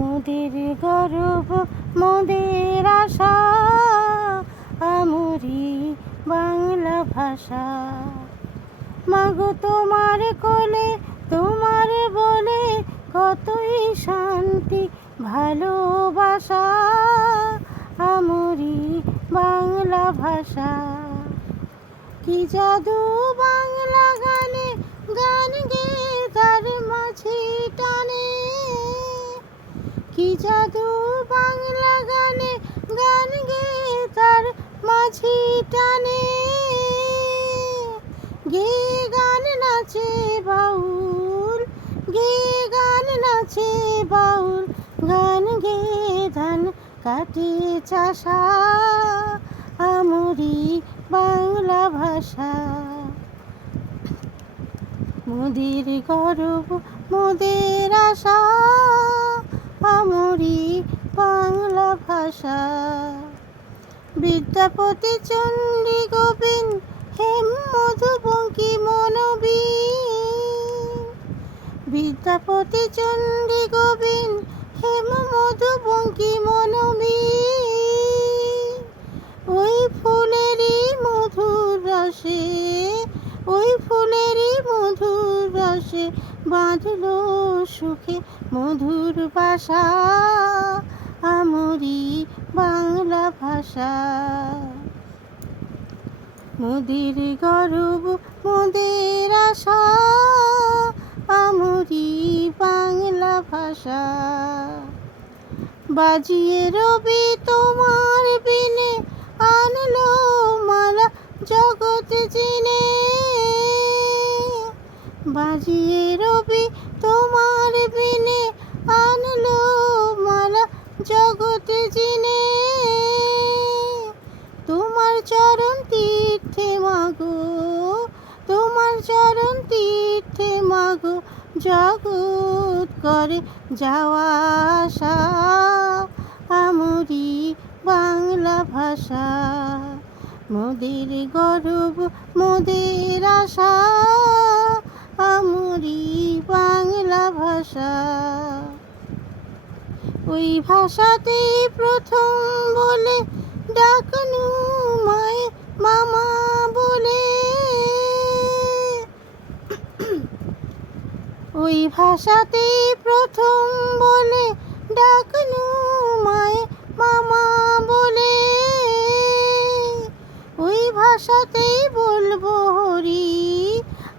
মোদের গর্ব মোদের আশা আমরি বাংলা ভাষা। মাগো তোমার কোলে তোমার বলে কতই শান্তি ভালোবাসা আমরি বাংলা ভাষা। কি জাদু বাংলা গানে গান গেয়ে তার মাঝি টানে। কি জাদু বাংলা গানে গান গেয়ে তার মাঝি টানে। গেয়ে গান নাচে বাউল গেয়ে গান নাচে বাউল গান গেয়ে ধান কাটে চাষা আমরি বাংলা ভাষা। মোদের গর্ব মোদের আশা আমরি বাংলা ভাষা। বিদ্যাপতি চণ্ডী গোবিন্দ হেম মধু বঙ্কিমনবীন। বিদ্যাপতি চণ্ডী গোবিন্দ হেম মধু বঙ্কিমনবীন। ওই ফুলেরই মধুর রসে ওই ফুলেরই মধুর রসে বাঁধলো সুখে মধুর বাসা আমরি বাংলা ভাষা। মোদের গর্ব মোদের আশা আমরি বাংলা ভাষা। বাজিয়ে রবি তোমার বিনে আনলো মালা জগৎ চিনে। বাজিয়ে রবি তোমার বিনে আনলো মালা জগৎ চিনে। তোমার চরণ তীর্থে মাগো তোমার চরণ তীর্থে মাগো জগৎ করে যাওয়া আসা আমরি বাংলা ভাষা। মোদের গর্ব মোদের আশা আমরি বাংলা ভাষা। ওই ভাষাতেই প্রথম বলে ডাকনু মায় মামা বলে। ওই ভাষাতেই প্রথম বলে ডাকনু মায় মামা বলে। ওই ভাষাতেই বলবো হরি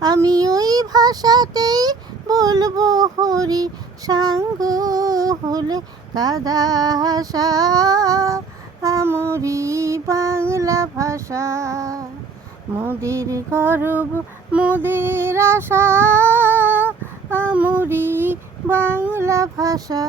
আমি ওই ভাষাতেই বলবো হরি সাঙ্গ হলে কাদা হাসা আমরি বাংলা ভাষা। মোদের গর্ব মোদের আশা আমরি বাংলা ভাষা।